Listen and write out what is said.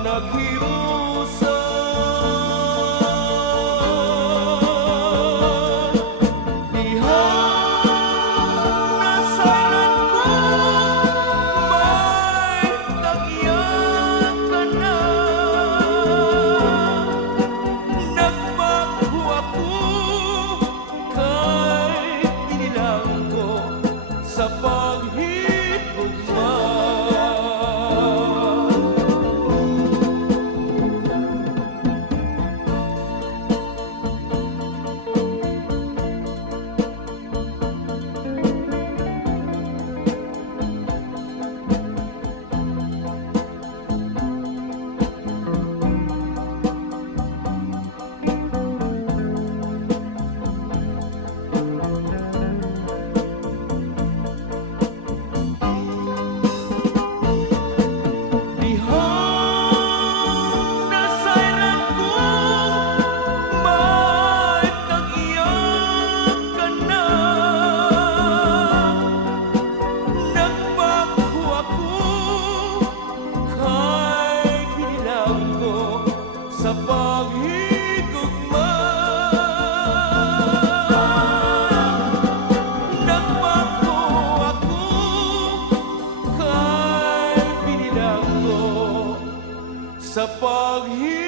naghirusan. Dihang nasayran ko, may tagyan ka na. Nagbago ako, kay binilang ko sa paghigugma. Dihang nasayran ko, may tagyan ka na. Nagbago ako, kay binilang ko sa paghigugma. Nagbago ako, kay binilang ko sa paghigugma.